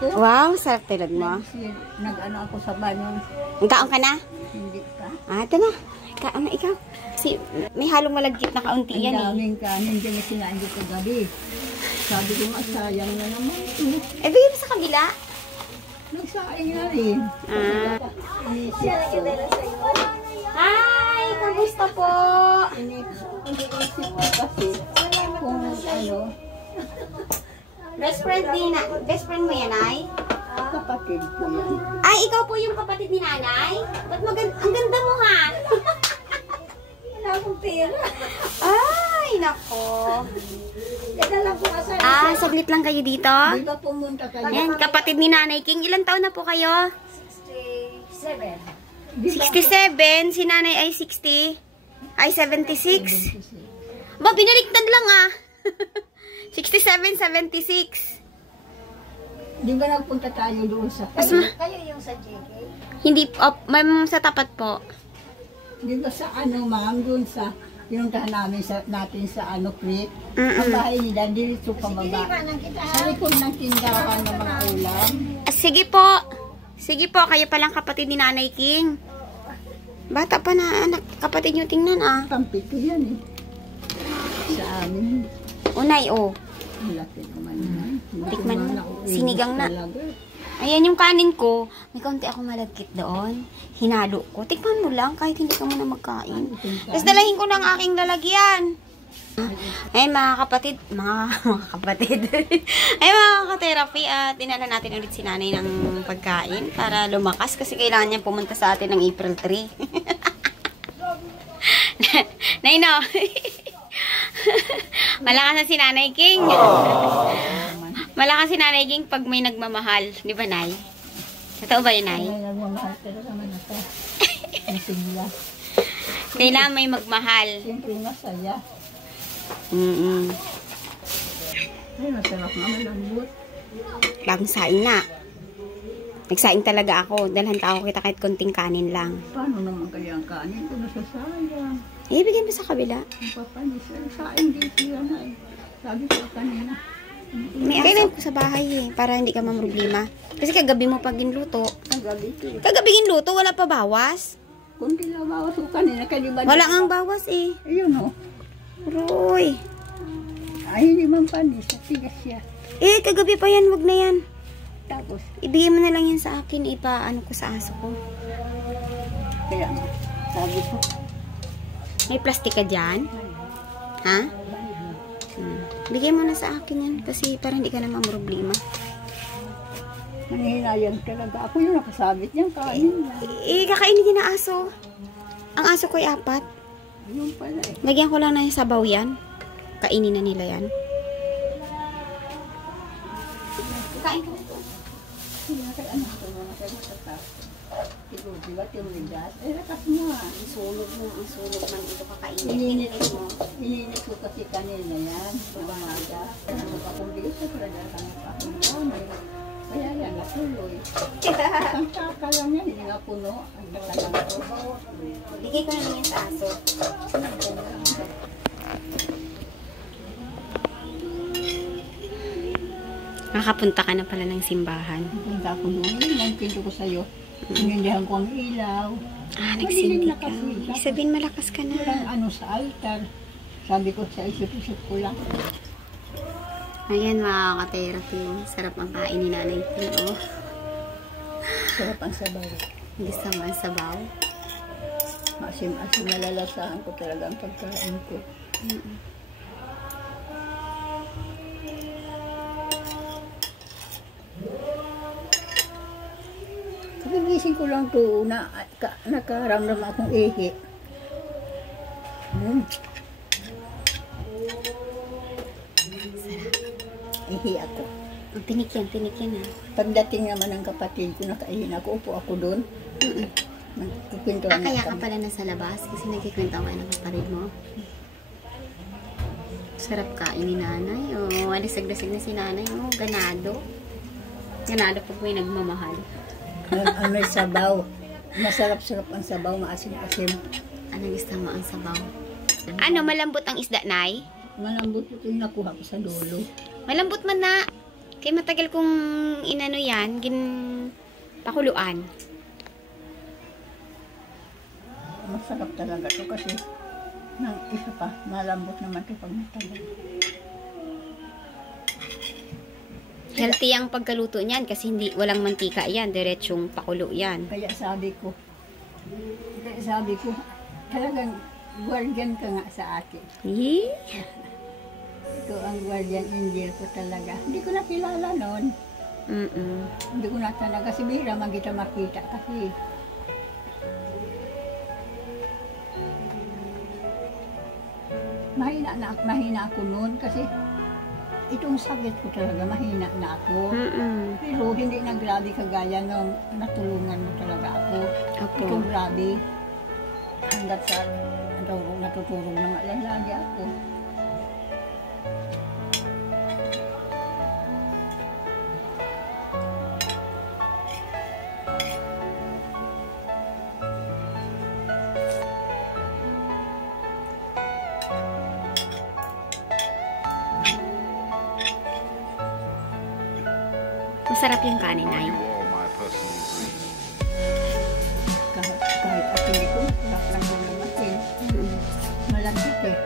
ko. Wow, sarap tilad mo. Nag-ano ako sa banyo. Kaon ka na? Hindi pa. Ito na. Kaon na ikaw. Kasi may halong malagkit na kaunti yan Ang daming kanin dyan na sinain ko gabi. Sabi ko nga, sayang na naman ito. Bigyan mo sa kabila. Nagsaing na rin. Hi! Kamusta po? Iniisip ko kasi kung ano, Best friend mo yan, ay? kapatid ko yan. Ay, ikaw po yung kapatid ni nanay? Ba't ang ganda mo, ha? Wala akong pera. Ay, nako. Dadala ko asa. Saglit lang kayo dito. Di ba pumunta kayo? Yan, kapatid ni Nanay King. Ilan taon na po kayo? 67. 67. Si Nanay ay 60. Ay, 76. Ba, binaliktad lang, 67, 76. Di ba nagpunta tayo doon sa Kayo yung sa JK? Hindi, ma'am, sa tapat po. Di ba sa ano, ma'am, doon sa pinuntahan natin sa ano, creek. Ang bahay nila, diretso pababa. Sa likod ng tindahan ng mga ulam. Sige po. Sige po, kayo palang kapatid ni Nanay King. Bata pa na anak, kapatid nyo tingnan, Pampito yan eh. Sa amin. Unay, Ang laki naman yan. Tikman mo. Sinigang na. Talaga. Ayan yung kanin ko. May kaunti ako malagkit doon. Hinalo ko. Tikman mo lang kahit hindi ka muna magkain. Tapos dalahin ko ng aking lalagyan. Ay mga kapatid. Mga kapatid. Ay mga ka-therapy. Tinala natin ulit si nanay ng pagkain para lumakas. Kasi kailangan niya pumunta sa atin ng April 3. Nay no. Malakas na si Nanay King. Malakas si Nanay King pag may nagmamahal. Di ba, Nay? Totoo ba yun, Nay? Ay, nagmamahal talaga naman ako. Ang sigla. Kailangan may magmahal. Siyempre masaya. Ay, masarap nga malambot. Bagong saing na. Nagsaing talaga ako. Dalhan tao kita kahit konting kanin lang. Paano naman kaya ang kanin ko nasasayang? Bigyan mo sa kabila. Ang papanis. Saing din siya na eh. Sabi ko kanina. May kailan ko sa bahay para hindi ka mamroblema. Kasi kagabi mo pag ginluto. Kagabi ko. Kagabi ginluto, wala pa bawas. Kunti lang bawas ko kanina. Wala ngang bawas Ayun o. Roy. Ay, hindi man panis. Tigas siya. Kagabi pa yan, wag na yan. Tapos, Ibigay mo na lang yan sa akin, ipaano ko sa aso ko. kaya nga, sabi ko, May plastic ka dyan? Ha? Bigay mo na sa akin yan, kasi para hindi ka na mamroblema. nangihinayang talaga. Ako yung nakasabit niyang kain. Kakainin din na aso. Ang aso ko ay 4. Ayun pala eh. Lagyan ko lang na yung sabaw yan. Kainin na nila yan. Kain ka na ito. Anak ko naman kayo sa taas. Ito, di ba, timigas? Rakas mo ha. Ang sunog man ito kakainin. Ininit ko kasi kanina yan. Pabamaga. Ano pa kung bilis sa talaga kami pa akong gamay. Kaya yan, natuloy. Ang saka lang yan, hindi nga puno. Ang nakalang ko. Bigay ko na lang yan sa aso. Nakapunta ka na pala ng simbahan. Punta ko doon. Nagpinto ko sa'yo. Pinindihan ko ang ilaw. Nagsindi ka. Ibig sabihin malakas ka na. Walang ano sa altar. Sabi ko sa isip-isip ko lang. Ayan mga ka-therapy. Sarap ang kain ni Nanay King. Sarap ang sabaw. Gusto mo ang sabaw? Masim-asim nalalasahan ko talaga ang pagkain ko. Kagigising ko lang to na nakaramdam akong ihi. Ihi ako. Tinikyan ha. Pagdating naman ng kapatid ko, nakaihin ako, upo ako doon. Nagkikwentuhan Kaya ka pala nasa labas kasi nagkikwento ka ng kapatid mo. Sarap kain ni Nanay. Alisag-lasag na si Nanay. Ganado. Ganado pag may nagmamahal. May sabaw. Masarap-sarap ang sabaw, maasim-asim. Ano gusto mo ang sabaw? Ano, malambot ang isda, Nay? Malambot ito yung nakuha ko sa dulo. Malambot man na. Kaya matagal kong inano yan, pakuluan. Masarap talaga to kasi nang isa pa, malambot naman to pag matagal. Healthy ang pagkaluto niyan kasi walang mantika yan, diretsong pakulo yan. Kaya sabi ko, talagang guardian ka nga sa akin. Ito ang guardian angel ko talaga. Hindi ko na kilala noon. Hindi ko na talaga. Si Bira, magkita makita kasi. Mahina ako noon kasi itong sakit ko talaga, mahina na ako. Pero hindi na grabe kagaya nung natulungan mo talaga ako. Itong grabe. Hanggat sa natutulog na nga lang lagi ako. Masarap yung kanin, Nay. Kahit atin ito, masarap lang yung lamasin. Malagkit eh.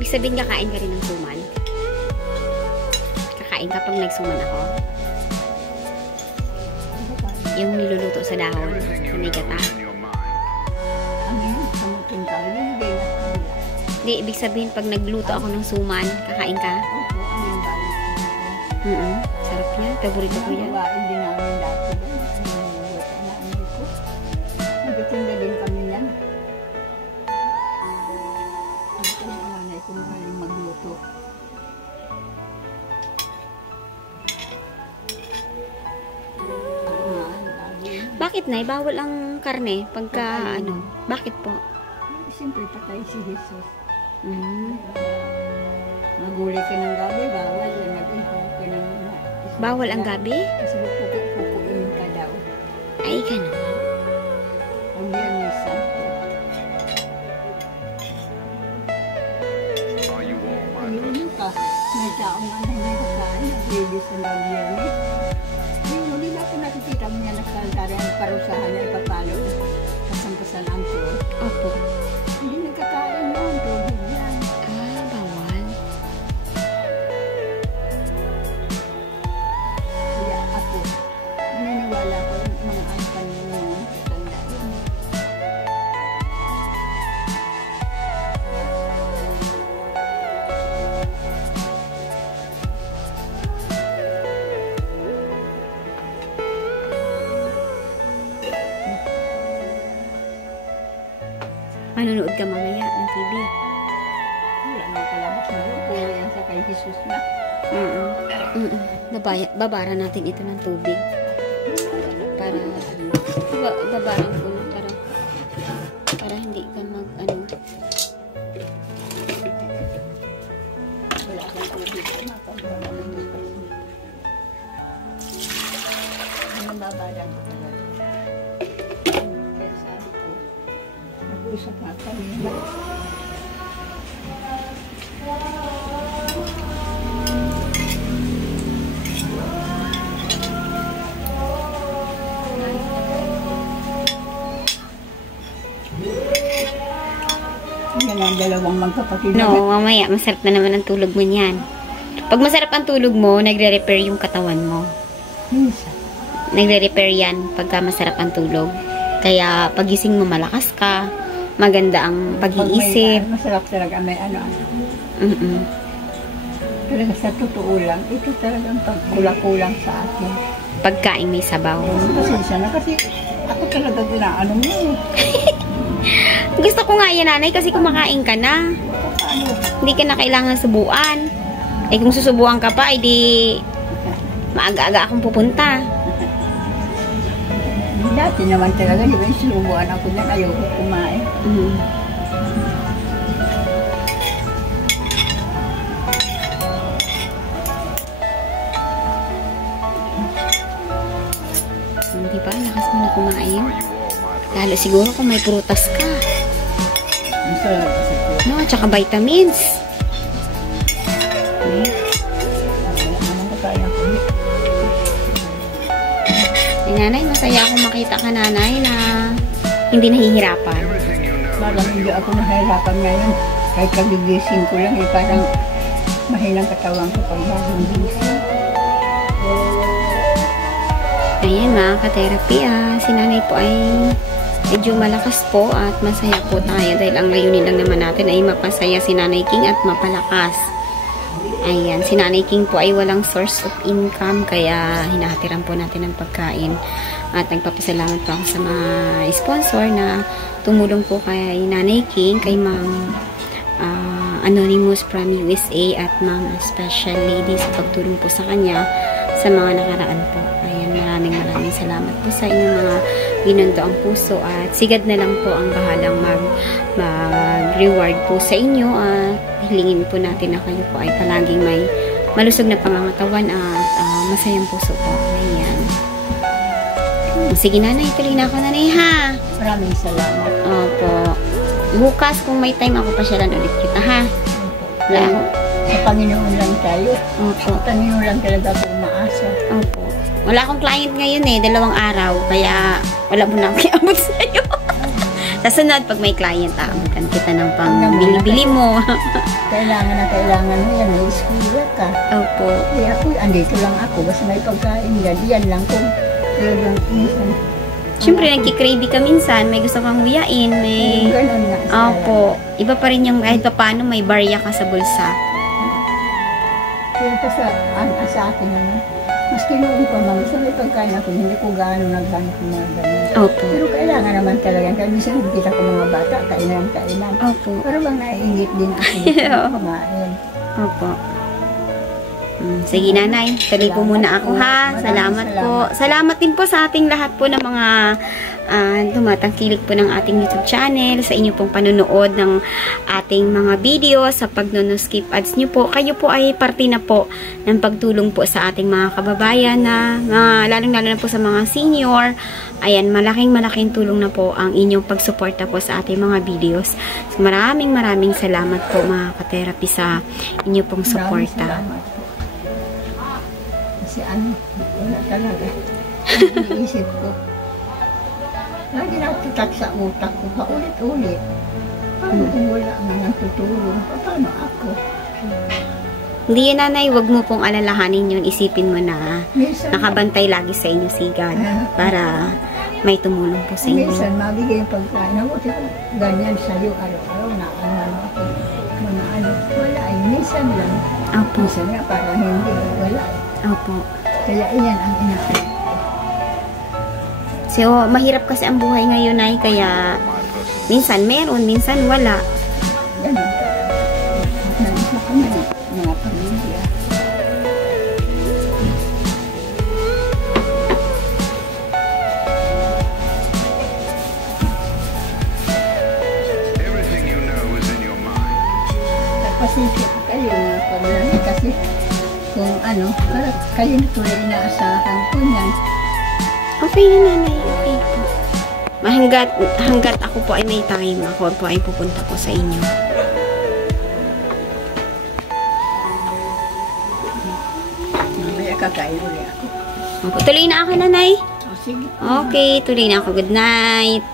Ibig sabihin, kakain ka rin ng suman? Kakain ka pag nagsuman ako? Yung niluluto sa dahon, sa may gata? Ano yun? Samutong ka rin, hindi na kanila. Hindi, ibig sabihin, pag nagluto ako ng suman, kakain ka? Opo, ano yung balik? Sarap yan. Paborito ko yan. Gawain din namin dati doon. Niluluto namin ko. Nagtitinda din kami yan. Ito yung nanay ko magaling magluto. Bakit, Nay? Bawal ang karne pagka ano? Bakit po? Siyempre patay si Jesus. Maguli ka ng gabi, bawal. Mag-ihaw ka ng Bawal ang gabi? kasi pupuin ka daw. Ay, ganun. Ang Biyernes Santo. Ayun ka. May taong nga na hindi kakain. Nagbibis na ng Biyernes. Ayun, hindi na ako nakikita mo niya nagkaldari ang parusahan niya ipapalo. Kasampasan ang ko. Opo. Hindi nagkakain noon. Tubig yan. Bawal. Kaya ako, naniniwala ko yung mga angkan mo noon. Tanda yun. Manonood ka mamaya ng TV. Wala nang palabas na yun. Puro yan sa kay Jesus na. Babara natin ito ng tubig. Para, babaran ko na para hindi ka ano. Wala kang tubig. Mapagawa ng bukas. Ano babalan ko talaga? Kaya sabi ko, nag-usap nga kami. Yan ang dalawang magkapatid. No, mamaya, masarap na naman ang tulog mo niyan. Pag masarap ang tulog mo, nagre-repair yung katawan mo. Minsan. Nagre-repair yan pagka masarap ang tulog. Kaya pagising mo malakas ka, maganda ang pag-iisip. Masarap talaga, may ano. Talaga sa totoo lang, ito talagang pagkulang-kulang sa akin. Pagkain may sabaw. Pasensya na kasi ako talaga ginaano mo. Gusto ko nga yan, nanay, kasi kumakain ka na. Paano? Hindi ka na kailangan subuan. Eh kung susubuan ka pa, edi maaga-aga akong pupunta. Dati naman talaga, di ba, sinubuan ako na ayaw ko kumain. Di ba? Lakas mo na kumain. Lalo siguro kung may prutas ka. Ang sarap kasi ko. No, tsaka vitamins. Wala naman kakain ako. Nanay, masaya akong makita ka, nanay, na hindi nahihirapan. Parang hindi ako nahihirapan ngayon. Kahit kagigising ko lang, parang mahinang katawan ko pag bagong gising. Ayan mga ka-therapy, si nanay po ay medyo malakas po at masaya po tayo dahil ang layunin lang naman natin ay mapasaya si Nanay King at mapalakas. Ayan, si Nanay King po ay walang source of income kaya hinahatiran po natin ng pagkain at nagpapasalamat po ako sa mga sponsor na tumulong po kay Nanay King, kay Ma'am Anonymous from USA at Ma'am Special Lady sa pagtulong po sa kanya sa mga nakaraan po. Ayan, maraming salamat po sa inyong mga ginandoang puso at sigad na lang po ang bahalang mag-reward po sa inyo at hilingin po natin na kayo po ay palaging may malusog na pangangatawan at masayang puso po. Ayan. Sige nanay, tuloy na ako nanay ha. Maraming salamat. Opo. Bukas kung may time ako pa siya lang ulit kita ha. Wala ako. Sa Panginoon lang tayo. Opo. Sa Panginoon lang talaga ako umaasa. Opo. Wala akong client ngayon 2 araw. Kaya wala mo na akong iabot sa'yo. Sa sunod, pag may client, aabutan kita ng pang bili-bili mo. Kailangan mo yan. May eskwela ka. Opo. Kaya ako, andito lang ako. Basta may pagkain yan. Yan lang kung talagang minsan. Siyempre, nagkikrave ka minsan. May gusto kang huyain. May... Ganun nga. Opo. Iba pa rin yung kahit pa paano may barya ka sa bulsa. Kaya pa sa akin naman. Maski noon pa mga sa may pagkain ako, hindi ko gaano naghanap ng mga ganun. Opo. Pero kailangan naman talaga. Kaya minsan kita ko mga bata, kainan. Opo. Pero bang naiingit din ako kumain. Opo. Sige nanay, tuloy po muna ako ha. Salamat po. Salamat din po sa ating lahat po ng mga tumatangkilik po ng ating YouTube channel, sa inyo pong panunood ng ating mga video, sa pagno-skip ads nyo po. Kayo po ay parte na po ng pagtulong po sa ating mga kababayan na lalong-lalo na po sa mga senior. Ayan, malaking tulong na po ang inyong pagsuporta po sa ating mga videos. So, maraming salamat po mga ka-therapy sa inyo pong suporta. Kasi wala talaga. Ang iniisip ko. Lagi nagtitak sa utak ko, paulit-ulit. Paano kung wala nga nang tutulong? Paano ako? Hindi yan nanay, wag mo pong alalahanin yun. Isipin mo na nakabantay lagi sa inyo si God para may tumulong po sa inyo. Minsan mabigay yung pagkain. Nabuti ko ganyan sa'yo araw-araw na ako. Wala ay minsan lang. Opo. Minsan nga parang hindi, wala. Opo. Kaya iyan ang inaakit. So, mahirap kasi ang buhay ngayon ay kaya minsan meron, minsan wala. Ganun. Nandito kami, mga pamilya. Everything you know is in your mind. Nagpasisip kayo nga pag kasi kung kayo na tuloy inaasahan ko yan. Okay na nanay, okay po. Hanggat ako po ay may time, ako po ay pupunta po sa inyo. Mamaya kakain ulit ako. Tuloy na ako nanay. Sige. Okay, tuloy na ako. Good night.